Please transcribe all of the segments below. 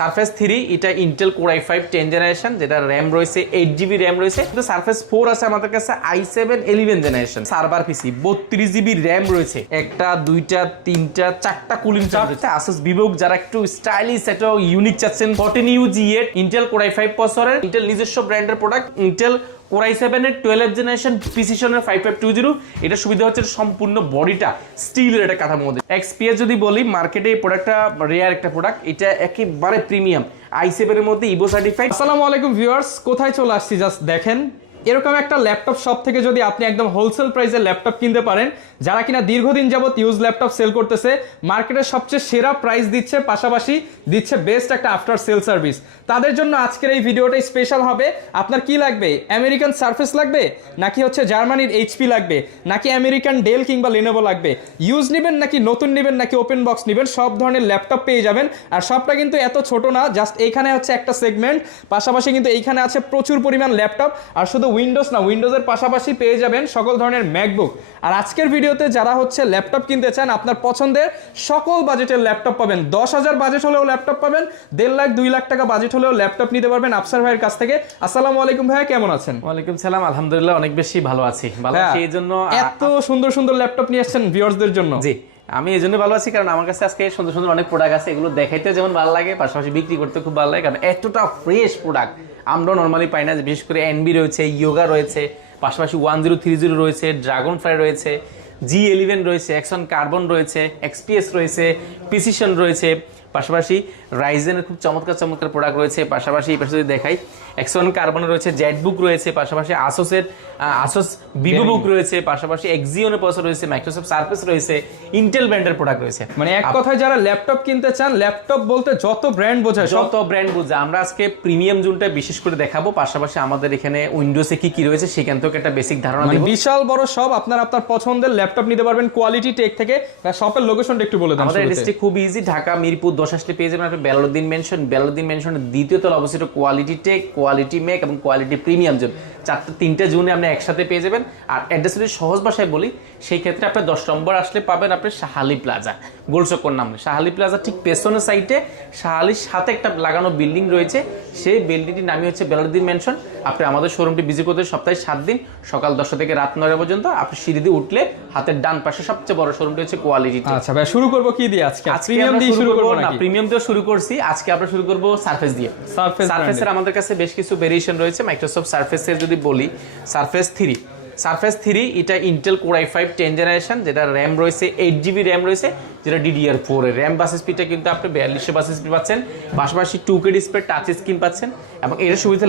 Surface 3 এটা Intel core i5 10 generation, যেটা RAM রয়েছে 8GB র্যাম রয়েছে। কিন্তু সারফেস 4 আছে আমাদের কাছে i7 11 জেনারেশন, সার্ভার পিসি 32GB র্যাম রয়েছে, একটা দুইটা তিনটা চারটা কুলিং চার্জ রয়েছে। আসুস বিভোগ যারা একটু স্টাইলিশ একটা ইউনিক চাচ্ছেন 14UG8 ইন্টেল কোর i5 প্রসেসরের, ইন্টেল নিজস্ব ব্র্যান্ডের প্রোডাক্ট, ইন্টেল কোর i7 এর 12th জেনারেশন প্রিসিশনের 5520। এটা সুবিধা হচ্ছে সম্পূর্ণ বডিটা স্টিলের একটা কাঠামোর মধ্যে। XPS যদি বলি মার্কেটে এই প্রোডাক্টটা রেয়ার একটা প্রোডাক্ট, এটা একেবারে প্রিমিয়াম i7 এর মধ্যে ইভো সার্টিফাইড। আসসালামু আলাইকুম ভিউয়ার্স, কোথায় চলে আসছি জাস্ট দেখেন। এরকম একটা ল্যাপটপ শপ থেকে যদি আপনি একদম হোলসেল প্রাইসে ল্যাপটপ কিনতে পারেন, যারা কিনা দীর্ঘদিন যাবত ইউজ ল্যাপটপ সেল করতেছে, মার্কেটের সবচেয়ে সেরা প্রাইস দিচ্ছে, পাশাপাশি দিচ্ছে বেস্ট একটা আফটার সেল সার্ভিস, তাদের জন্য আজকের এই ভিডিওটা স্পেশাল হবে। আপনার কি লাগবে? আমেরিকান সারফেস লাগবে, নাকি হচ্ছে জার্মানির এইচপি লাগবে, নাকি আমেরিকান ডেল কিংবা লেনোভো লাগবে? ইউজ নেবেন নাকি নতুন নেবেন নাকি ওপেন বক্স নেবেন, সব ধরনের ল্যাপটপ পেয়ে যাবেন। আর সবটা কিন্তু এত ছোট না, জাস্ট এইখানে হচ্ছে একটা সেগমেন্ট, পাশাপাশি কিন্তু এইখানে আছে প্রচুর পরিমাণ ল্যাপটপ। আর শুধু উইন্ডোজ না, উইন্ডোজের পাশাপাশি পেয়ে যাবেন সকল ধরনের ম্যাকবুক। আর আজকের ভিডিওতে যারা হচ্ছে ল্যাপটপ কিনতে চান, আপনার পছন্দের সকল বাজেটের ল্যাপটপ পাবেন। 10,000 বাজেট হলেও ল্যাপটপ পাবেন, 1.5 লাখ 2 লাখ টাকা বাজেট হলেও ল্যাপটপ নিতে পারবেন আফসার ভাইয়ের কাছ থেকে। আসসালামু আলাইকুম ভাইয়া, কেমন আছেন? ওয়ালাইকুম সালাম, আলহামদুলিল্লাহ অনেক বেশি ভালো আছি। ভালো আছি এই জন্য এত সুন্দর সুন্দর ল্যাপটপ নিয়ে আসছেন ভিউয়ার্সদের জন্য। জি, আমি এই জন্য ভালো আছি কারণ আমার কাছে আজকে সুন্দর সুন্দর অনেক প্রোডাক্ট আছে, এগুলো দেখাইতে যেমন ভালো লাগে, পাশাপাশি বিক্রি করতে খুব ভালো লাগে, কারণ এতটা ফ্রেশ প্রোডাক্ট আমরা নর্মালি পাই না। বিশেষ করে এনবি রয়েছে, ইয়োগা রয়েছে, পাশাপাশি 1030 রয়েছে, ড্রাগন ফ্লাই রয়েছে, G11 রয়েছে, এক্সন কার্বন রয়েছে, XPS রয়েছে, প্রিসিশন রয়েছে, পাশাপাশি রাইজেনের খুব চমৎকার চমৎকার প্রোডাক্ট রয়েছে। পাশাপাশি এই পাশে যদি দেখাই, এক্সন কার্বনের রয়েছে, জেটবুক রয়েছে, পাশাপাশি আসোস ভিভোবুক রয়েছে, পাশাপাশি এক্সিওনের প্রসেসর রয়েছে, মাইক্রোসফট সারফেস রয়েছে, ইন্টেল ব্র্যান্ডের প্রোডাক্ট রয়েছে। মানে এক কথায় যারা ল্যাপটপ কিনতে চান, ল্যাপটপ বলতে যত ব্র্যান্ড বোঝায়, যত ব্র্যান্ড বোঝায়, আমরা আজকে প্রিমিয়াম জোনটা বিশেষ করে দেখাবো। পাশাপাশি আমাদের এখানে উইন্ডোজে কি কি রয়েছে সেখান থেকে একটা বেসিক ধারণা দেব। বিশাল বড় সব, আপনার পছন্দের ল্যাপটপ নিতে পারবেন কোয়ালিটি টেক থেকে। শপের লোকেশনটা একটু বলে দেন। আমাদের অ্যাড্রেসটি খুব ইজি, ঢাকা মিরপুর 10 আসলে পেয়ে যাবেন আপনি বেলালউদ্দিন মেনশনের দ্বিতীয় তলা অবস্থিত কোয়ালিটি টেক, কোয়ালিটি মেক এবং কোয়ালিটি প্রিমিয়াম জোন, তিনটা জোনে আপনি একসাথে পেয়ে যাবেন। আর অ্যাড্রেস যদি সহজ ভাষায় বলি, সেই ক্ষেত্রে আপনি 10 নম্বর আসলে পাবেন আপনি শাহালি প্লাজা, গোলচক্কর নামে শাহালি প্লাজা ঠিক পেছনের সাইডে শাহালির সাথে একটা লাগানো বিল্ডিং রয়েছে, সেই বিল্ডিংটির নামই হচ্ছে বেলালউদ্দিন মেনশন। আপনি আমাদের শোরুমটি ভিজিট করতে সপ্তাহে 7 দিন, সকাল 10টা থেকে রাত 9টা পর্যন্ত। আপনি সিঁড়ি দিয়ে উঠলে হাতের ডান পাশে সবচেয়ে বড় শোরুমটি হচ্ছে কোয়ালিটি। আচ্ছা ভাই, শুরু করব কি দিয়ে? আজকে প্রিমিয়াম দিয়ে শুরু করব না, প্রিমিয়াম দিয়ে শুরু করছি। আজকে আমরা শুরু করব সারফেস দিয়ে। সারফেসের আমাদের কাছে বেশ কিছু ভেরিয়েশন রয়েছে। মাইক্রোসফট সারফেসের যদি বলি, সারফেস 3 এটা ইন্টেল কোর i5 10 জেনারেশন, যেটা র্যাম রয়েছে 8GB র্যাম রয়েছে, যেটা DDR4 এর র্যাম। বাস স্পিডটা কিন্তু আপনি 4200 বাস স্পিড পাচ্ছেন, পাশাপাশি 2K ডিসপ্লে, টাচ স্ক্রিন পাচ্ছেন। এবং এর সুবিধা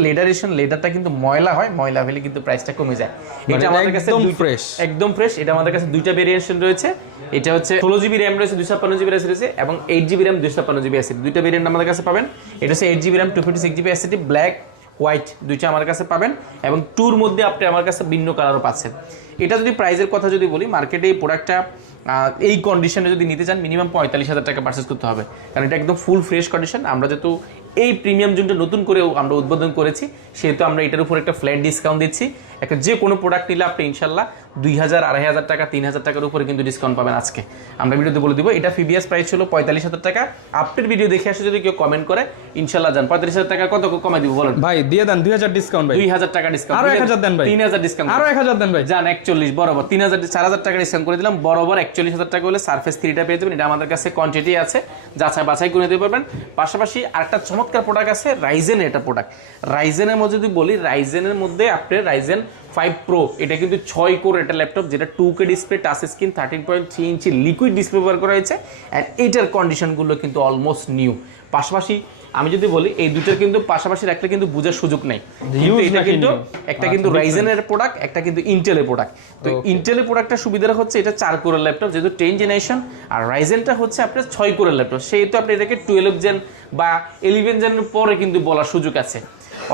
লেদারটা কিন্তু ময়লা হয়, ময়লা হলে কিন্তু প্রাইসটা কমে যায়। এটা আমাদের কাছে একদম ফ্রেশ। এটা আমাদের কাছে দুইটা ভেরিয়েশন রয়েছে। এটা হচ্ছে 16GB র্যাম রয়েছে, 256GB রয়েছে, এবং 8GB র্যাম 256GB আছে। দুইটা ভেরিয়েন্ট আমাদের কাছে পাবেন। এটা হচ্ছে 8GB RAM 256GB SSD, black white দুইটা আমার কাছে পাবেন, এবং টুর মধ্যে আপনি আমার কাছে ভিন্ন কালারও পাচ্ছেন। এটা যদি প্রাইসের কথা যদি বলি, মার্কেটে এই প্রোডাক্টটা এই কন্ডিশনে যদি নিতে চান মিনিমাম 45,000 টাকা পারচেস করতে হবে, কারণ এটা একদম ফুল ফ্রেশ কন্ডিশন। আমরা যেহেতু এই প্রিমিয়াম জোনটা নতুন করে আমরা উদ্বোধন করেছি, সেহেতু আমরা এটার উপর একটা ফ্ল্যাট ডিসকাউন্ট দিচ্ছি। একটা যে কোনো প্রোডাক্ট নিলে আপনি ইনশাল্লাহ 2,000, 2,500 টাকা, 3,000 টাকার উপরে কিন্তু ডিসকাউন্ট পাবেন। আজকে আমরা ভিডিওতে বলে দিব, এটা প্রিভিয়াস প্রাইস ছিল 45,000 টাকা। আপনার ভিডিও দেখে আসে যদি কেউ কমেন্ট করে, ইনশাল্লাহ যান 45,000 টাকা কত কমাই দিব বলেন ভাই? দিয়ে দেন 2,000 ডিসকাউন্ট ভাই, 2,000 টাকা ডিসকাউন্ট, আরো 1,000 দেন ভাই, 3,000 ডিসকাউন্ট, আরো 1,000 দেন ভাই, যান 41 বরাবর 3,000, 4,000 টাকা ডিসকাউন্ট করে দিলাম। বরাবর 41,000 টাকা হলে সারফেস 3টা পেয়ে যাবেন। এটা আমাদের কাছে কোয়ান্টিটি আছে, যাচাই বাছাই করে দিতে পারবেন। পাশাপাশি আরেকটা চমৎকার প্রোডাক্ট আছে, রাইজেনের এটা প্রোডাক্ট। রাইজেনের মধ্যে যদি বলি, রাইজেনের মধ্যে আপনার রাইজেন 5 প্রো, এটা কিন্তু 6 কোর একটা ল্যাপটপ, যেটা 2K ডিসপ্লে, টাচ স্ক্রিন, 13.3 ইঞ্চি লিকুইড ডিসপ্লে ব্যবহার করা হয়েছে। অ্যান্ড এটার কন্ডিশনগুলো কিন্তু অলমোস্ট নিউ। পাশাপাশি আমি যদি বলি, এই দুটোর কিন্তু পাশাপাশি রাখলে কিন্তু বোঝার সুযোগ নেই। এটা কিন্তু একটা কিন্তু রাইজেনের প্রোডাক্ট, একটা কিন্তু ইন্টেলের প্রোডাক্ট। তো ইন্টেলের প্রোডাক্টটা সুবিধা হচ্ছে এটা 4 কোরের ল্যাপটপ, যেহেতু 10 জেনারেশন, আর রাইজেনটা হচ্ছে আপনার 6 কোরের ল্যাপটপ, সেহেতু আপনি এটাকে 12 জেন বা 11 জেনের পরে কিন্তু বলার সুযোগ আছে।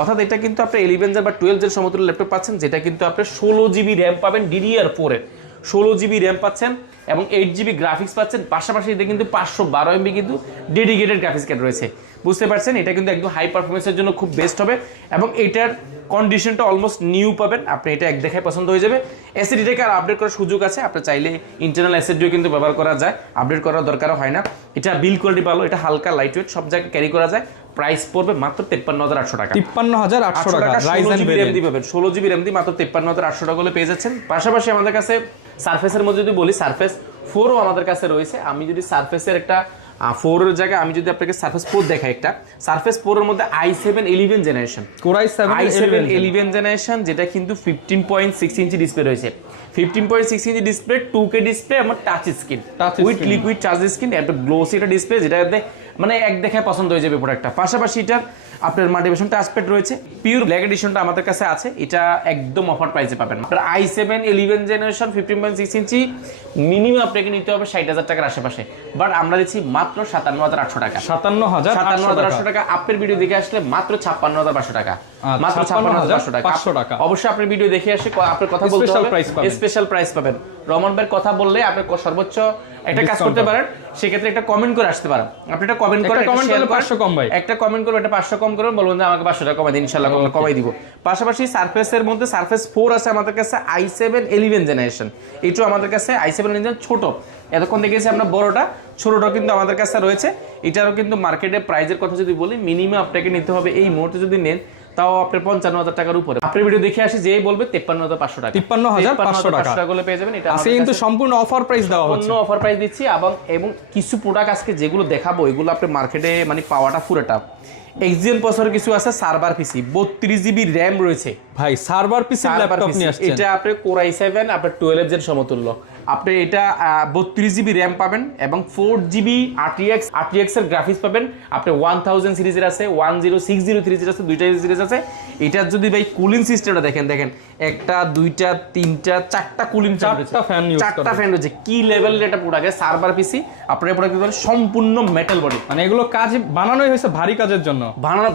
অর্থাৎ এটা কিন্তু আপনি 11 জেন বা 12 জেন সমতুল্য ল্যাপটপ পাচ্ছেন, যেটা কিন্তু আপনি 16GB র্যাম পাবেন, DDR4 এর 16GB র্যাম পাচ্ছেন, এবং 8GB গ্রাফিক্স পাচ্ছেন। পাশাপাশি এটা কিন্তু 512 MB কিন্তু ডেডিকেটেড গ্রাফিক্স কার্ড রয়েছে। বুঝতে পারছেন, এটা কিন্তু একদম হাই পারফরমেন্সের জন্য খুব বেস্ট হবে, এবং এটার কন্ডিশনটা অলমোস্ট নিউ পাবেন আপনি। এটা এক দেখায় পছন্দ হয়ে যাবে। এসএসডিটাকে আর আপডেট করার সুযোগ আছে, আপনি চাইলে ইন্টারনাল এসএসডিও কিন্তু ব্যবহার করা যায়, আপডেট করার দরকারও হয় না। এটা বিল্ড কোয়ালিটি ভালো, এটা হালকা লাইট ওয়েট, সব জায়গায় ক্যারি করা যায়। প্রাইস পড়বে মাত্র 53,800 টাকা। 53,800 টাকা Ryzen RAM দিয়ে পাবেন, 16 জিবি RAM দিয়ে মাত্র 53,800 টাকা হলে পেয়ে যাচ্ছেন। পাশাপাশি আমাদের কাছে সারফেসের মধ্যে যদি বলি, সারফেস 4ও আমাদের কাছে রয়েছে। আমি যদি সারফেসের একটা 4 এর জায়গায় আমি যদি আপনাকে সারফেস 4 দেখাই, একটা সারফেস 4 এর মধ্যে i7 11 generation, Core i7 11 generation, যেটা কিন্তু 15.6 ইঞ্চি ডিসপ্লে রয়েছে। 15.6 ইঞ্চি ডিসপ্লে, 2K ডিসপ্লে, আমার touch screen with liquid touch screen, একটা গ্লোসি একটা ডিসপ্লে, যেটাতে মানে এক দেখায় পছন্দ হয়ে যাবে প্রোডাক্টটা। পাশাপাশি এটার আপনার মোটিভেশন টাচপ্যাড রয়েছে, পিওর ব্ল্যাক এডিশনটা আমাদের কাছে আছে, এটা একদম অফার প্রাইসে পাবেন। আপনার i7 11 জেনারেশন 15.6 ইঞ্চি মিনিমাম আপনাকে নিতে হবে 60,000 টাকার আশেপাশে, বাট আমরা দিচ্ছি মাত্র 57,800 টাকা। 57,800 টাকা। আপনার ভিডিও দেখে আসলে মাত্র 56,500 টাকা, মাত্র 56,500 টাকা। অবশ্যই আপনার ভিডিও দেখে আসে আপনার কথা বলতে হবে, স্পেশাল প্রাইস পাবেন। রহমান ভাইয়ের কথা বললে আপনি সর্বোচ্চ একটা কাজ করতে পারেন, সেক্ষেত্রে একটা কমেন্ট করে আসতে পারেন। আপনি একটা কমেন্ট করে, একটা কমেন্ট করলে 500 কম ভাই, একটা কমেন্ট করে, এটা 500 কম করবেন, বলুন যে আমাকে 500 টাকা কমাই দিন, ইনশাআল্লাহ কমাই দিব। পাশাপাশি সারফেসের মধ্যে সারফেস 4 আছে আমাদের কাছে, i7 11 জেনারেশন, এটাও আমাদের কাছে i7 11 ছোট, এতক্ষণ দেখেছি আমরা বড়টা, ছোটটাও কিন্তু আমাদের কাছে রয়েছে। এটারও কিন্তু মার্কেটে প্রাইসের কথা যদি বলি, মিনিমাম আপনাকে নিতে হবে এই মুহূর্তে যদি নেন তাও আপনার 55,000 টাকার উপরে। আপনার ভিডিও দেখে আসি, যেই বলবে 53,500 টাকা, 53,500 টাকা করে পেয়ে যাবেন। এটা আছে কিন্তু সম্পূর্ণ অফার প্রাইস দেওয়া হচ্ছে, সম্পূর্ণ অফার প্রাইস দিচ্ছি। এবং কিছু প্রোডাক্ট আজকে যেগুলো দেখাবো, এগুলো আপনি মার্কেটে মানে পাওয়াটা পুরোটা এক্সিএন প্রসেসর কিছু আছে, সার্ভার পিসি 32 জিবি র্যাম রয়েছে ভাই, সার্ভার পিসি ল্যাপটপ নিয়ে আসছেন। এটা আপনি Core i7 আপনার 12 জেন সমতুল্য, আপনি এটা 32 জিবি র্যাম পাবেন এবং 4 জিবি RTX এর গ্রাফিক্স পাবেন। আপনি 1000 সিরিজের আছে, 10603 আছে, দুইটা সিরিজ আছে। এটা যদি ভাই কুলিং সিস্টেমটা দেখেন, একটা দুইটা তিনটা চারটা কুলিং চারটা ফ্যান রয়েছে, কি লেভেলের এটা প্রোডাক্ট। সার্ভার পিসি আপনার এই প্রোডাক্ট সম্পূর্ণ মেটাল বডি, মানে এগুলো কাজ বানানোই হয়েছে ভারী কাজের জন্য।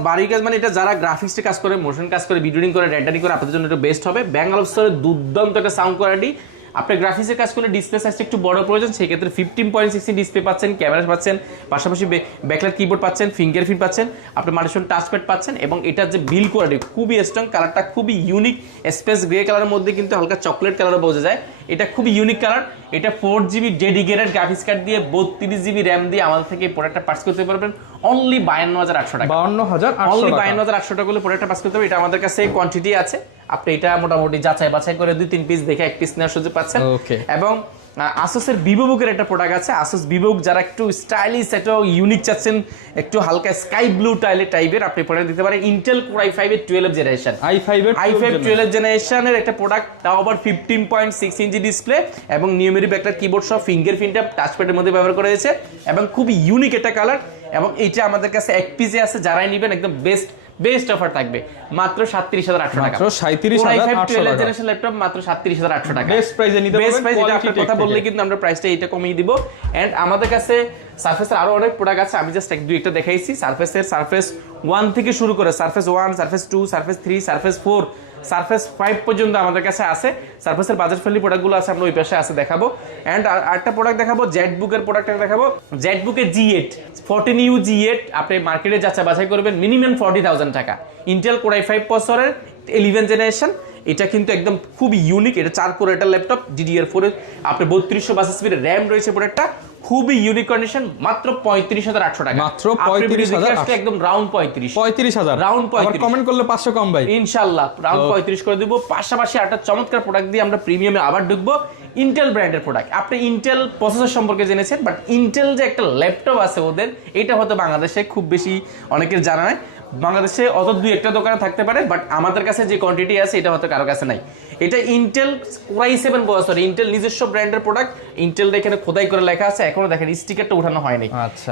ভারী কাজ মানে এটা যারা গ্রাফিক্সে কাজ করে, মোশন কাজ করে, ভিডিওডিং করে, রেন্ডারিং করে, আপনাদের জন্য এটা বেস্ট হবে। ব্যাঙ্গালোর স্তরে দুর্দান্ত একটা সাউন্ড কোয়ালিটি। আপনি গ্রাফিক্সে কাজ করলে ডিসপ্লে সাইজটা একটু বড় প্রয়োজন, সেই ক্ষেত্রে 15.6 ডিসপ্লে পাচ্ছেন, ক্যামেরা পাচ্ছেন, পাশাপাশি ব্যাকলাইট কিবোর্ড পাচ্ছেন, ফিঙ্গারপ্রিন্ট পাচ্ছেন, আপনি মোটিভেশন টাচপ্যাড পাচ্ছেন, এবং এটার যে বিল্ড কোয়ালিটি খুবই স্ট্রং, কালারটা খুবই ইউনিক, স্পেস গ্রে কালারের মধ্যে কিন্তু হালকা চকলেট কালারও বোঝা যায়। এটা খুবই ইউনিক কালার। এটা 4 জিবি ডেডিকেটেড গ্রাফিক্স কার্ড দিয়ে 32 জিবি র্যাম দিয়ে আমাদের থেকে এই প্রোডাক্টটা পার্চেস করতে পারবেন অনলি 52,800 টাকা। 52,800 টাকা করে প্রোডাক্টটা পার্চেস করতে হবে। এটা আমাদের কাছে কোয়ান্টিটি আছে, আপনি এটা মোটামুটি যাচাই বাছাই করে 2-3 পিস দেখে 1 পিস নেওয়ার সুযোগ পাচ্ছেন। এবং আসুসের ভিভোবুকের একটা প্রোডাক্ট আছে, আসুস ভিভোবুক, যারা একটু স্টাইলিশ একটু ইউনিক চাচ্ছেন, একটু হালকা স্কাই ব্লু টাইপের আপনি প্রোডাক্ট দিতে পারেন। ইন্টেল Core i5 এর 12 জেনারেশন, i5 12 জেনারেশনের একটা প্রোডাক্ট, তাও আবার 15.6 ইঞ্চি ডিসপ্লে এবং নিউমেরিক ব্যাকলাইট কিবোর্ড সহ, ফিঙ্গারপ্রিন্টটা টাচপ্যাডের মধ্যে ব্যবহার করা হয়েছে এবং খুবই ইউনিক একটা কালার। এবং এইটা আমাদের কাছে 1 পিসে আছে, যারাই নেবেন একদম বেস্ট অফার থাকবে মাত্র 37,800 টাকা। 37,800 টাকা জেনারেশন ল্যাপটপ মাত্র 37,800 টাকা। বেস্ট প্রাইসে নিতে পারবেন। বেস্ট প্রাইস, এটা আপনার কথা বললে কিন্তু আমরা প্রাইসটা এটা কমিয়ে দিব। এন্ড আমাদের কাছে সারফেসের আরো অনেক প্রোডাক্ট আছে, আমি জাস্ট একটা দেখাইছি। সারফেস 1 থেকে শুরু করে surface 1, surface 2, surface 3, surface 4, surface 5 পর্যন্ত আমাদের কাছে আছে। সারফেসের বাজেট ফ্রেন্ডলি প্রোডাক্টগুলো আছে, আমরা ওই পাশে আছে দেখাবো। এন্ড আরেকটা প্রোডাক্ট দেখাবো, জেটবুকের প্রোডাক্টটা দেখাবো। জেটবুকের G8 14U G8 আপনি মার্কেটে যাচাই বাছাই করবেন, মিনিমাম 40,000 টাকা। ইন্টেল Core i5 প্রসেসরের 11 জেনারেশন, এটা কিন্তু একদম খুব ইউনিক। এটা 4 কোর একটা ল্যাপটপ, DDR4 এর আপনি 3200 জিবি র্যাম রয়েছে প্রোডাক্টটা, খুবই ইউনিক কন্ডিশন, মাত্র 35,800 টাকা। মাত্র 35,000 একদম রাউন্ড 35,000 রাউন্ড 35। কমেন্ট করলে 500 কম ভাই, ইনশাআল্লাহ রাউন্ড 35 করে দেব। পাশাপাশি একটা চমৎকার প্রোডাক্ট দিয়ে আমরা প্রিমিয়ামে আবার ঢুকবো, ইন্টেল ব্র্যান্ডের প্রোডাক্ট। আপনি ইন্টেল প্রসেসর সম্পর্কে জেনেছেন, বাট ইন্টেল যে একটা ল্যাপটপ আছে ওদের, এটা হয়তো বাংলাদেশে খুব বেশি অনেকের জানা নাই। বাংলাদেশে অত 2-1টা দোকানে থাকতে পারে, বাট আমাদের কাছে যে কোয়ান্টিটি আছে এটা হয়তো কারো কাছে নাই। এটা Intel Core i7 processor, Intel নিজস্ব ব্র্যান্ডের প্রোডাক্ট। ইন্টেল এখানে খোদাই করে লেখা আছে, এখনো দেখেন স্টিকারটা উঠানো হয়নি।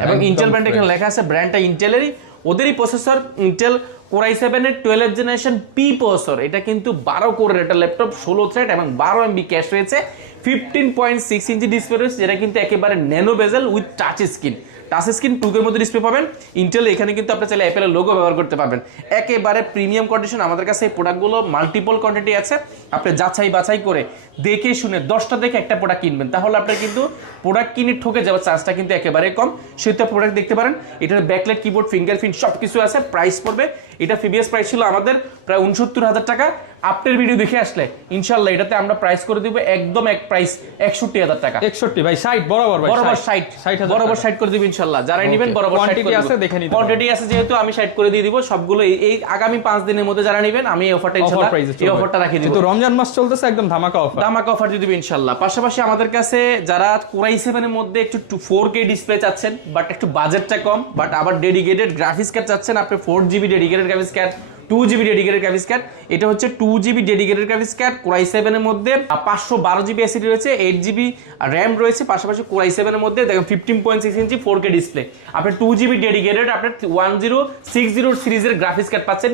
এবং ইন্টেল ব্র্যান্ড এখানে লেখা আছে, ব্র্যান্ডটা ইন্টেলেরই, ওদেরই প্রসেসর। ইন্টেল Core i7 এর 12 জেনারেশন P প্রসেসর, এটা কিন্তু 12 কোরের একটা ল্যাপটপ, 16 থ্রেড এবং 12 MB ক্যাশ রয়েছে, 15.6 ইঞ্চি ডিসপ্লে রয়েছে, যেটা কিন্তু একেবারে nano basil with touch screen. Touch screen 2 এর মধ্যে ডিসপ্লে পাবেন। ইন্টেল এখানে কিন্তু আপনি চাইলে অ্যাপেলের লোগো ব্যবহার করতে পারবেন, একেবারে প্রিমিয়াম কন্ডিশন। আমাদের কাছে এই প্রোডাক্টগুলো মাল্টিপল কোয়ান্টিটি আছে, আপনি যাচাই বাছাই করে দেখে শুনে 10টা দেখে একটা প্রোডাক্ট কিনবেন, তাহলে আপনার কিন্তু প্রোডাক্ট কিনে ঠকে যাওয়ার চান্সটা কিন্তু একেবারে কম। সেটা প্রোডাক্ট দেখতে পারেন, এটার ব্যাকলাইট কিবোর্ড, ফিঙ্গারপ্রিন্ট সব কিছু আছে। প্রাইস পড়বে, এটা প্রিভিয়াস প্রাইস ছিল আমাদের প্রায় 69,000 টাকা, আপনার ভিডিও দেখে আসলে ইনশাল্লাহ এটাতে আমরা প্রাইস করে দিব একদম এক প্রাইস 61,000 টাকা। 61 ভাই 60 বরাবর ভাই বরাবর 60 বরাবর 60 করে দিব ইনশাল্লাহ। যারা নেবেন বরাবর 60 করে আছে দেখে নিতে, কোয়ান্টিটি আছে যেহেতু আমি 60 করে দিয়ে দিব সবগুলো। এই আগামী 5 দিনের মধ্যে যারা নেবেন আমি এই অফারটা ইনশাল্লাহ এই অফারটা রাখি দিব। তো রমজান মাস চলতেছে, একদম ধামাকা অফার দিয়ে দিব ইনশাল্লাহ। পাশাপাশি আমাদের কাছে যারা Core i7 এর মধ্যে একটু 4K ডিসপ্লে চাচ্ছেন বাট একটু বাজেটটা কম, বাট আবার ডেডিকেটেড গ্রাফিক্স কার্ড চাচ্ছেন, আপনি 4GB dedicated graphics card, 2GB dedicated graphics card. এটা হচ্ছে 2GB dedicated graphics card Core i7 এর মধ্যে 512GB এসএসডি রয়েছে, 8GB RAM রয়েছে। পাশাপাশি Core i7 এর মধ্যে দেখেন 15.6 ইঞ্চি 4K ডিসপ্লে, আপনি 2GB ডেডিকেটেড আপনার 1060 সিরিজের গ্রাফিক্স কার্ড পাচ্ছেন,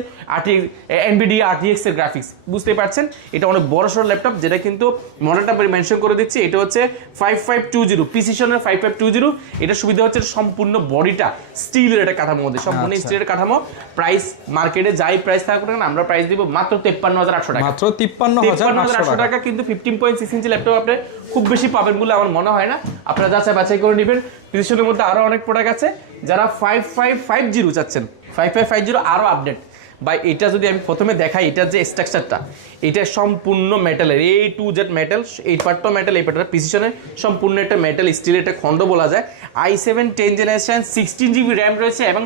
NVIDIA RTX এর গ্রাফিক্স। বুঝতে পারছেন এটা অনেক বড় সড় ল্যাপটপ, যেটা কিন্তু মডেলটা মেনশন করে দিচ্ছি। এটা হচ্ছে 5520 প্রিসিশনের 5520। এটা সুবিধা হচ্ছে সম্পূর্ণ বডিটা স্টিলের একটা কাঠামোর মধ্যে, সম্পূর্ণ স্টিলের কাঠামো। প্রাইস মার্কেটে যাই প্রাইস থাকুক না আমরা প্রাইস দিব মাত্র 53,800 টাকা। মাত্র 53,800 টাকা। কিন্তু 15.6 ইঞ্চি ল্যাপটপ আপনি খুব বেশি পাবেন বলে আমার মনে হয় না। আপনারা যাচাই বাছাই করে নেবেন। প্রিসিশনের মধ্যে আরো অনেক প্রোডাক্ট আছে। যারা 5550 চাচ্ছেন, 5550 আরো আপডেট ভাই, এটা যদি আমি প্রথমে দেখাই, এটার যে স্ট্রাকচারটা এটা সম্পূর্ণ মেটালের, A to Z মেটাল, এই পার্টটা মেটাল, এই পার্টটা প্রিসিশনে সম্পূর্ণ একটা মেটাল স্টিলের একটা খন্ড বলা যায়। i7 10 জেনারেশন 16GB RAM রয়েছে এবং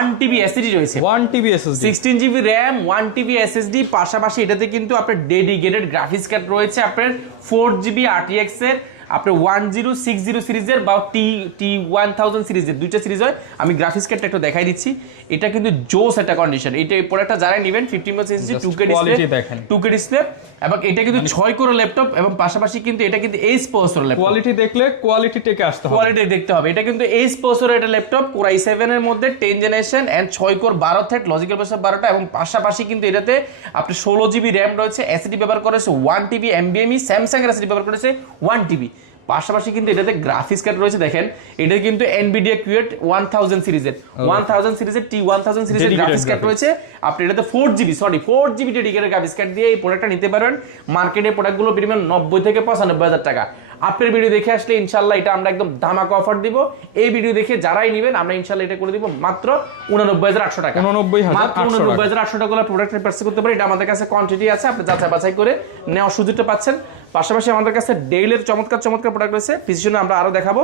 1TB SSD রয়েছে, 1TB SSD, 16GB RAM 1TB SSD। পাশাপাশি এটাতে কিন্তু আপনার ডেডিকেটেড গ্রাফিক্স কার্ড রয়েছে আপনার 4GB RTX এর, আপনার 1060 সিরিজের বা T1000 সিরিজের, দুইটা সিরিজ হয়। আমি গ্রাফিক্স কার্ডটা একটু দেখাই দিচ্ছি। এটা কিন্তু জোস একটা কন্ডিশন। এটা এই প্রোডাক্টটা যারা নেবেন 15.6 ইঞ্চি 2K ডিসপ্লে এবং এটা কিন্তু 6 কোর ল্যাপটপ এবং পাশাপাশি কিন্তু এটা কিন্তু এইচ প্রসেসর ল্যাপটপ। কোয়ালিটি দেখলে কোয়ালিটি টেকে আসতে হবে, কোয়ালিটি দেখতে হবে। এটা কিন্তু এইচ প্রসেসরের একটা ল্যাপটপ Core i7 এর মধ্যে 10 generation and 6 core 12 thread logical processor 12টা এবং পাশাপাশি কিন্তু এটাতে আপনি 16GB RAM রয়েছে, SSD ব্যবহার করেছে 1TB, NVMe স্যামসাং এর SSD ব্যবহার করেছে 1TB। পাশাপাশি কিন্তু এটাতে গ্রাফিক্স কার্ড রয়েছে, দেখেন এটা কিন্তু NVIDIA QT 1000 সিরিজের, 1000 সিরিজের T1000 সিরিজের গ্রাফিক্স কার্ড রয়েছে। আপনি এটাতে 4GB ডেডিকেটেড গ্রাফিক্স কার্ড দিয়ে এই প্রোডাক্টটা নিতে পারবেন। মার্কেটে প্রোডাক্টগুলো মিনিমাম 90 থেকে 95,000 টাকা। আপনার ভিডিও দেখে আসলে ইনশাল্লাহ এটা আমরা একদম ধামাকা অফার দিব। এই ভিডিও দেখে যারাই নেবেন আমরা ইনশাল্লাহ এটা করে দিব মাত্র 89,800 টাকা। 89,800 টাকা প্রোডাক্ট পারচেজ করতে পারি। এটা আমাদের কাছে কোয়ান্টিটি আছে, আপনি যাচাই বাছাই করে নেওয়ার সুযোগটা পাচ্ছেন। পাশাপাশি আমাদের কাছে ডেইলের চমৎকার প্রোডাক্ট রয়েছে। প্রিসিশনে আমরা আরো দেখাবো।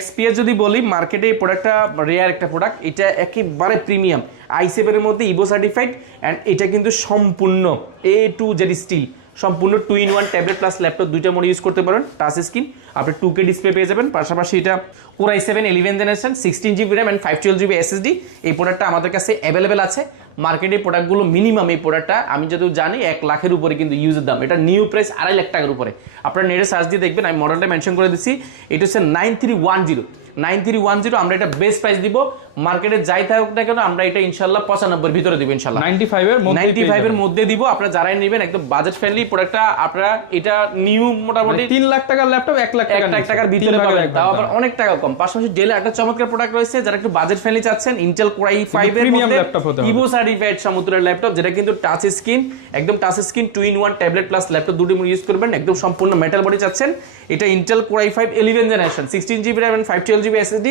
XPS যদি বলি মার্কেটে এই প্রোডাক্টটা রেয়ার একটা প্রোডাক্ট, এটা একেবারে প্রিমিয়াম i7 এর মধ্যে ইভো সার্টিফাইড এন্ড এটা কিন্তু সম্পূর্ণ A to Z স্টিল, সম্পূর্ণ 2-in-1 ট্যাবলেট প্লাস ল্যাপটপ দুইটা মোড ইউজ করতে পারেন। টাচ স্ক্রিন, আপনি 2K ডিসপ্লে পেয়ে যাবেন। পাশাপাশি এটা Core i7 11 generation 16GB RAM and 512GB SSD। এই প্রোডাক্টটা আমাদের কাছে অ্যাভেলেবেল আছে। মার্কেটে প্রোডাক্টগুলো মিনিমাম এই প্রোডাক্টটা আমি যত জানি 1 লাখের উপরে কিন্তু ইউজের দাম। এটা নিউ প্রাইস 2.5 লাখ টাকার উপরে। আপনারা নেটে সার্চ দিয়ে দেখবেন, আমি মডেলটা মেনশন করে দিচ্ছি। এটা হচ্ছে 9310। আমরা এটা বেস্ট প্রাইস দিব। মার্কেটে যাই থাকুক না কেন আমরা এটা ইনশাআল্লাহ 95 এর ভিতরে দিব ইনশাআল্লাহ। 95 এর মধ্যে দিব। আপনারা যারাই নেবেন একদম বাজেট ফ্রেন্ডলি প্রোডাক্টটা, আপনারা এটা নিউ মোটামুটি 3 লাখ টাকার ল্যাপটপ 1 লাখ টাকার ভিতরে পাবেন, তাও আবার অনেক টাকা কম। পাশাপাশি ডেল একটা চমৎকার প্রোডাক্ট রয়েছে, যারা একটু বাজেট ফ্রেন্ডলি চাচ্ছেন Intel Core i5 এর প্রিমিয়াম ল্যাপটপ হতে হবে, ইভো সার্টিফাইড সমতুল্য ল্যাপটপ, যেটা কিন্তু টাচ স্ক্রিন, একদম touch screen 2-in-1 tablet plus laptop দুটো ইউজ করবেন, একদম সম্পূর্ণ মেটাল বডি চাচ্ছেন। এটা Intel Core i5 11 generation 16GB RAM and 512GB SSD।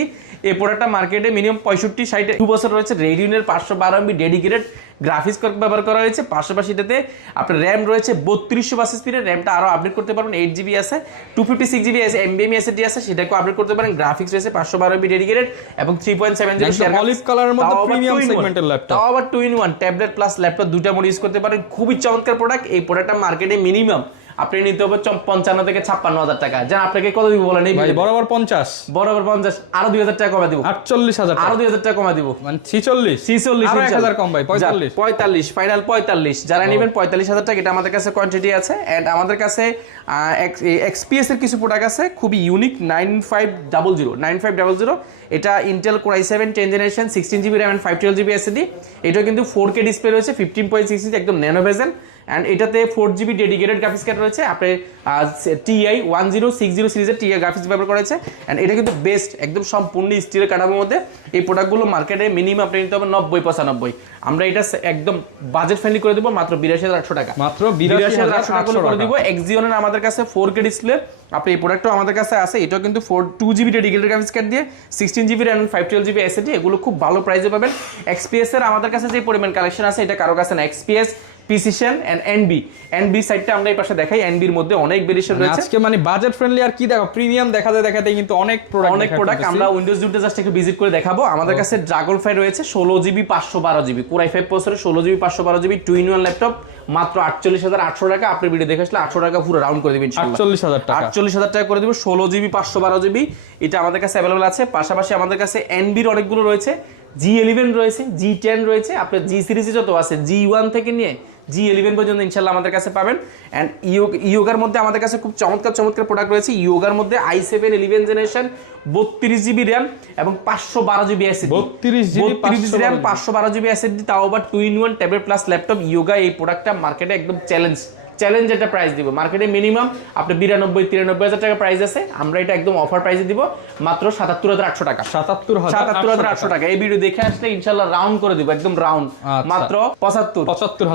এই প্রোডাক্টটা মার্কেটে মিনিমাম 65-60 2 বছর রয়েছে। রেডিয়নের 512MB ডেডিকেটেড গ্রাফিক্স কার্ড ব্যবহার করা হয়েছে। পাশাপাশি এটাতে আপনার RAM রয়েছে 3200 স্পিডের, র্যামটা আরো আপডেট করতে পারবেন। 8GB আছে, 256GB NVMe SSD আছে, সেটাকে আপডেট করতে পারেন। গ্রাফিক্স রয়েছে 512MB ডেডিকেটেড এবং 3.70 শেয়ার অলিভ কালারের মধ্যে প্রিমিয়াম সেগমেন্টের ল্যাপটপ, তাও আবার 2-in-1 ট্যাবলেট প্লাস ল্যাপটপ দুটো মোড ইউজ করতে পারেন। খুবই চমৎকার প্রোডাক্ট। এই প্রোডাক্টটা মার্কেটে মিনিমাম আপনি নিতে হবে 55 থেকে 56,000 টাকা। যা আপনাকে কত দিব বলেন? এই বরাবর 50, আরো 2,000 টাকা কমা দিব, 48,000, আরো 2,000 টাকা কমা দিব, মানে 46 আরো 1,000 কম ভাই, 45 ফাইনাল 45। যারা নেবেন 45,000 টাকা। এটা আমাদের কাছে কোয়ান্টিটি আছে এন্ড আমাদের কাছে XPS এর কিছু প্রোডাক্ট আছে খুবই ইউনিক। 9500 এটা Intel Core i7 10 generation 16GB RAM and 512GB SSD। এটা কিন্তু 4K ডিসপ্লে রয়েছে 15.6 ইঞ্চি একদম ন্যানো ভেজেল এন্ড এটাতে 4GB ডেডিকেটেড গ্রাফিক্স কার্ড রয়েছে। আপনি TI1060 সিরিজের TI গ্রাফিক্স ব্যবহার করেছে এন্ড এটা কিন্তু বেস্ট একদম সম্পূর্ণ স্টিলের কাঠামোর মধ্যে। এই প্রোডাক্টগুলো মার্কেটে মিনিমাম আপনি নিতে হবে 90-95। আমরা এটা একদম বাজেট ফ্রেন্ডলি করে দেব মাত্র 82,800 টাকা, মাত্র 82,800 টাকা করে দিব। Xeon আমাদের কাছে 4K ডিসপ্লে, আপনি এই প্রোডাক্টও আমাদের কাছে আছে। এটাও কিন্তু 2GB ডেডিকেটেড গ্রাফিক্স কার্ড দিয়ে 16GB RAM and 512GB SSD। এগুলো খুব ভালো প্রাইসে পাবেন। XPS এর আমাদের কাছে যে পরিমাণ কালেকশন আছে এটা কারো কাছে না। XPS প্রিসিশন এন্ড এনবি সাইডটা আমরা এই পাশে দেখাই। এনবির মধ্যে অনেক ভেরিয়েশন রয়েছে। আজকে মানে বাজেট ফ্রেন্ডলি আর কি দেখো, প্রিমিয়াম দেখাতে দেখাতে কিন্তু অনেক প্রোডাক্ট আমরা উইন্ডোজ দুটো জাস্ট একটু ভিজিট করে দেখাবো। আমাদের কাছে ড্রাগন ফ্লাই রয়েছে 16GB 512GB core i5 processor 16GB 512GB 2-in-1 laptop মাত্র 48,800 টাকা। আপনি ভিডিও দেখে আসলে 800 টাকা পুরো রাউন্ড করে দিবেন ইনশাআল্লাহ। 48,000 টাকা করে দিব। 16GB 512GB এটা আমাদের কাছে अवेलेबल আছে। পাশাপাশি আমাদের কাছে এনবির অনেকগুলো রয়েছে, G11 রয়েছে, G10 রয়েছে, আপনার জি সিরিজে যত আছে G1 থেকে নিয়ে G11 পর্যন্ত ইনশাআল্লাহ আমাদের কাছে পাবেন। এন্ড ইয়োগার মধ্যে আমাদের কাছে খুব চমৎকার প্রোডাক্ট রয়েছে। ইয়োগার মধ্যে i7 11 জেনারেশন 32GB র্যাম এবং 512GB SSD. 32GB RAM 512GB SSD, তাও আবার 2-in-1 tablet plus laptop. Yoga এই প্রোডাক্টটা মার্কেটে একদম চ্যালেঞ্জ একটা প্রাইস দিব। মার্কেটে মিনিমাম আপনি 92-93 হাজার টাকা প্রাইস আছে, আমরা এটা একদম অফার প্রাইসে দিব মাত্র 77,800 টাকা। 77,800 টাকা। এই ভিডিও দেখে আসলে ইনশাআল্লাহ রাউন্ড করে দিব, একদম রাউন্ড মাত্র 75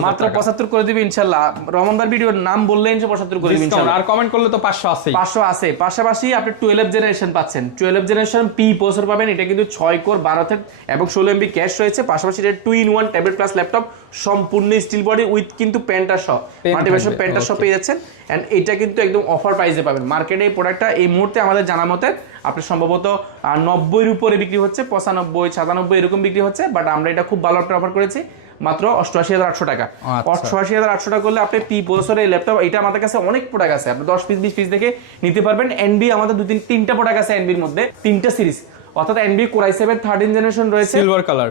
মাত্র 75 করে দিব ইনশাআল্লাহ। রমন ভাই ভিডিওর নাম বললে 75 করে দিব ইনশাআল্লাহ। আর কমেন্ট করলে তো 500 আছে। পাশাপাশি আপনি 12 জেনারেশন পাচ্ছেন। 12 জেনারেশন পি প্রসেসর পাবেন। এটা কিন্তু 6 কোর 12 থ্রেড এবং 16 MB ক্যাশ রয়েছে। পাশাপাশি এটা 2-in-1 ট্যাবলেট প্লাস ল্যাপটপ, সম্পূর্ণ স্টিল বডি উইথ কিন্তু পেন্টা সহ মোটিভেশন পেন্টা সহ পেয়ে যাচ্ছেন। এন্ড এটা কিন্তু একদম অফার প্রাইসে পাবেন। মার্কেটে এই প্রোডাক্টটা এই মুহূর্তে আমাদের জানা মতে আপনি সম্ভবত 90-এর উপরে বিক্রি হচ্ছে, 95, 97 এরকম বিক্রি হচ্ছে। বাট আমরা এটা খুব ভালো একটা অফার করেছি মাত্র 88,800 টাকা। 88,800 টাকা করলে আপনি পি প্রসেসরের এই ল্যাপটপ, এটা আমাদের কাছে অনেক প্রোডাক্ট আছে, আপনি 10 পিস 20 পিস দেখে নিতে পারবেন। এনবি আমাদের তিনটা প্রোডাক্ট আছে এনবির মধ্যে, তিনটা সিরিজ, অর্থাৎ এনবি কোর i7 13 জেনারেশন রয়েছে, silver colour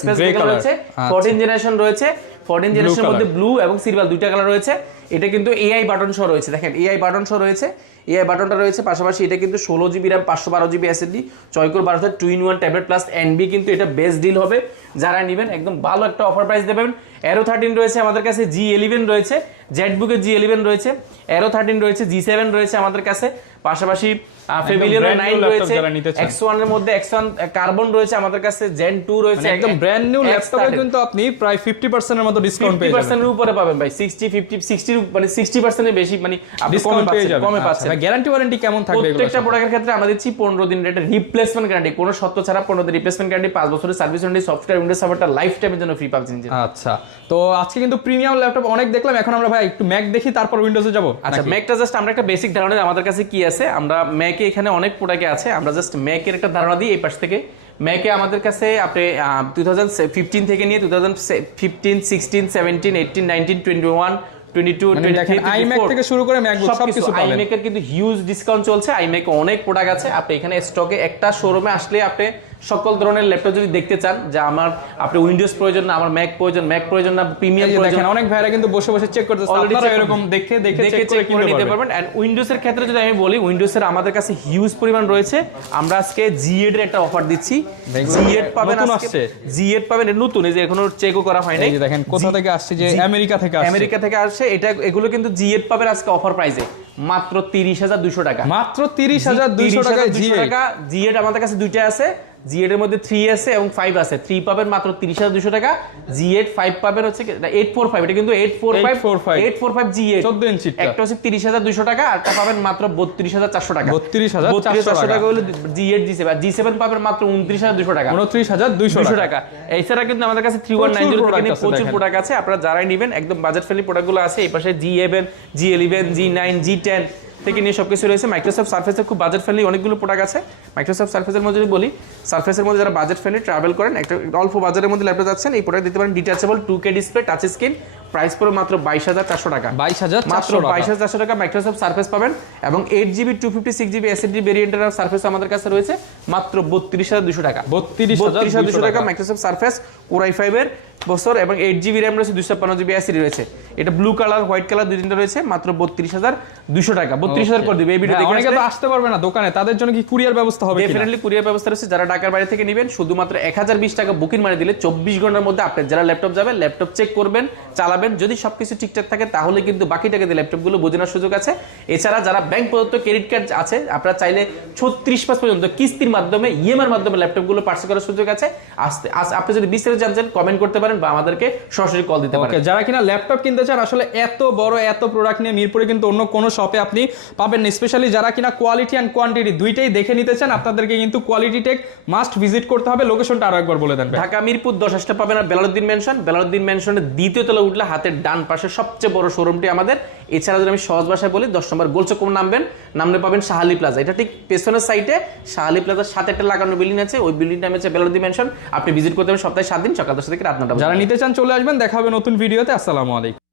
space grey colour রয়েছে, 14 জেনারেশন রয়েছে, 14 জেনারেশনের মধ্যে ব্লু এবং সিলভার দুইটা কালার রয়েছে। এটা কিন্তু এআই বাটন সহ রয়েছে, দেখেন এআই বাটন সহ রয়েছে, এআই বাটনটা রয়েছে। পাশাপাশি এটা কিন্তু 16GB RAM 512GB SSD 6 core 12 thread 2-in-1 tablet plus NB, কিন্তু এটা বেস্ট ডিল হবে যারা নেবেন, একদম ভালো একটা অফার প্রাইস দেবেন। Aero 13 রয়েছে আমাদের কাছে, G11 রয়েছে, জেটবুকের G11 রয়েছে, Aero 13 রয়েছে, G7 রয়েছে আমাদের কাছে। পাশাপাশি ফ্যামিলিয়ার 9 রয়েছে, X1 এর মধ্যে X1 কার্বন রয়েছে আমাদের কাছে, Gen 2 রয়েছে। একদম ব্র্যান্ড নিউ ল্যাপটপে কিন্তু আপনি প্রায় 50% এর মতো ডিসকাউন্ট পেয়ে যাবেন। 50% এর উপরে পাবেন ভাই, 60 মানে 60% এর বেশি, মানে আপনি কমে পাচ্ছেন। গ্যারান্টি ওয়ারেন্টি কেমন থাকবে এগুলো? প্রত্যেকটা প্রোডাক্টের ক্ষেত্রে আমরা দিচ্ছি 15 দিনের একটা রিপ্লেসমেন্ট গ্যারান্টি, কোনো শর্ত ছাড়া 15 দিন রিপ্লেসমেন্ট গ্যারান্টি, 5 বছরের সার্ভিস ওয়ারেন্টি, সফটওয়্যার উইন্ডোজ সাপোর্টটা লাইফ টাইমের জন্য ফ্রি পাচ্ছেন। আচ্ছা, তো আজকে কিন্তু প্রিমিয়াম ল্যাপটপ অনেক দেখলাম, এখন আমরা ভাই একটু ম্যাক দেখি তারপর উইন্ডোজে যাব। আচ্ছা, ম্যাকটা জাস্ট আমরা একটা বেসিক ধারণা আমাদের কাছে কি আছে, আমরা ম্যাকে এখানে অনেক প্রোডাক্ট আছে, আমরা জাস্ট ম্যাকের একটা ধারণা দিই এই পাশ থেকে। ম্যাকে আমাদের কাছে আপনি 2015 থেকে নিয়ে 2015, 16, 17, 18, 19, 21, 22, 23, iMac থেকে শুরু করে ম্যাকবুক সবকিছু পাবেন। iMac এর কিন্তু হিউজ ডিসকাউন্ট চলছে। iMac অনেক প্রোডাক্ট আছে, আপনি এখানে স্টকে একটা শোরুমে আসলে আপনি সকল ধরনের ল্যাপটপ যদি দেখতে চান, যে আমার আপনি উইন্ডোজ প্রয়োজন না, আমার ম্যাক প্রয়োজন না, প্রিমিয়াম প্রয়োজন, দেখেন অনেক ভাইরা কিন্তু বসে বসে চেক করতেছে, আপনারা এরকম দেখে চেক করে নিতে পারবেন। এন্ড উইন্ডোজ এর ক্ষেত্রে যদি আমি বলি, উইন্ডোজ এর আমাদের কাছে হিউজ পরিমাণ রয়েছে। আমরা আজকে G8 এর একটা অফার দিচ্ছি। G8 পাবেন আজকে, G8 পাবেন নতুন, এই যে এখনো চেকও করা হয়নি। এই যে দেখেন কোথা থেকে আসছে, যে আমেরিকা থেকে আসছে। এগুলো কিন্তু G8 পাবেন আজকে অফার প্রাইসে মাত্র 30,200 টাকা। মাত্র 30,200 টাকা G8 আমাদের কাছে দুইটা আছে, G8 এর মধ্যে 3 আছে এবং 5 আছে। 3 পাবেন মাত্র 30,200 টাকা, G8 5 পাবেন হচ্ছে 845, এটা কিন্তু 845 G8 14 ইঞ্চি, একটা হচ্ছে 30,200 টাকা, আরটা পাবেন মাত্র 32,400 টাকা। 32,400 টাকা হলো G8 G7, আর G7 পাবেন মাত্র 29,200 টাকা, 29,200 টাকা। এছাড়া কিন্তু আমাদের কাছে 3190 থেকে নিয়ে প্রচুর প্রোডাক্ট আছে, আপনারা যারাই নেবেন একদম বাজেট ফ্রেন্ডলি প্রোডাক্টগুলো আছে। এই পাশে G11, G11, G9, G10 থেকে নিয়ে সবকিছু রয়েছে। মাইক্রোসফট সারফেসের খুব বাজেট ফ্রেন্ডলি অনেকগুলো প্রোডাক্ট আছে। মাইক্রোসফট সারফেসের মধ্যে যদি বলি, সারফেসের মধ্যে যারা বাজেট ফ্রেন্ডলি ট্রাভেল করেন, একটা অল্প বাজারের মধ্যে ল্যাপটপ যাচ্ছেন, এই প্রোডাক্ট দিতে পারেন। Detachable 2K display, touch screen, price পড়ে মাত্র 22,400 টাকা। মাত্র 22,400 টাকা মাইক্রোসফট সারফেস পাবেন। এবং 8GB 256GB এসএসডি ভেরিয়েন্টের সারফেস আমাদের কাছে রয়েছে মাত্র 32,200 টাকা। 32,200 টাকা মাইক্রোসফট সারফেস কোর i5 এর বছর, এবং 8GB র্যাম রয়েছে, 256GB এসএসডি রয়েছে। এটা ব্লু কালার, হোয়াইট কালার দুই তিনটা রয়েছে, মাত্র 32,200 টাকা। 32,000 করে দিবে। এই ভিডিও দেখে অনেকে তো আসতে পারবে না দোকানে, তাদের জন্য কি কুরিয়ার ব্যবস্থা হবে? ডেফিনেটলি কুরিয়ার ব্যবস্থা রয়েছে। যারা ঢাকার বাইরে থেকে নেবেন, শুধুমাত্র 1020 টাকা বুকিং মানি দিলে 24 ঘন্টার মধ্যে আপনার যারা ল্যাপটপ যাবে, ল্যাপটপ চেক করবেন, চালাবেন, যদি সবকিছু ঠিকঠাক থাকে তাহলে কিন্তু বাকি টাকা দিয়ে ল্যাপটপগুলো বোঝানোর সুযোগ আছে। এছাড়া যারা ব্যাংক প্রদত্ত ক্রেডিট কার্ড আছে, আপনারা চাইলে 36 মাস পর্যন্ত কিস্তির মাধ্যমে, ইএমআই এর মাধ্যমে ল্যাপটপগুলো পার্চেস করার সুযোগ আছে। আপনি যদি বিস্তারিত জানতে চান কমেন্ট করতে পারেন, পারেন বা আমাদেরকে সরাসরি কল দিতে পারেন। ওকে, যারা কিনা ল্যাপটপ কিনতে চান, আসলে এত বড় এত প্রোডাক্ট নিয়ে মিরপুরে কিন্তু অন্য কোনো শপে আপনি পাবেন না। স্পেশালি যারা কিনা কোয়ালিটি অ্যান্ড কোয়ান্টিটি দুইটাই দেখে নিতে চান, আপনাদেরকে কিন্তু কোয়ালিটি টেক মাস্ট ভিজিট করতে হবে। লোকেশনটা আরো একবার বলে দেন। ঢাকা মিরপুর 10 আসতে পাবেন আর বেলালউদ্দিন মেনশন, বেলালউদ্দিন মেনশনের দ্বিতীয় তলা উঠলে হাতের ডান পাশে সবচেয়ে বড় শোরুমটি আমাদের। এছাড়া যদি আমি সহজ ভাষায় বলি 10 নম্বর গোলচক্কর নামবেন, নামলে পাবেন শাহালি প্লাজা। এটা ঠিক পেছনের সাইডে শাহালি প্লাজার সাথে একটা লাগানো বিল্ডিং আছে, ওই বিল্ডিংটা হচ্ছে বেলালউদ্দিন মেনশন। আপনি ভিজিট করতে পারেন সপ্তাহে 7 দিন, সকাল 10 থেকে রাত 9টা। যারা নিতে চান চলে আসবেন, দেখা হবে নতুন ভিডিওতে। আসসালামু আলাইকুম।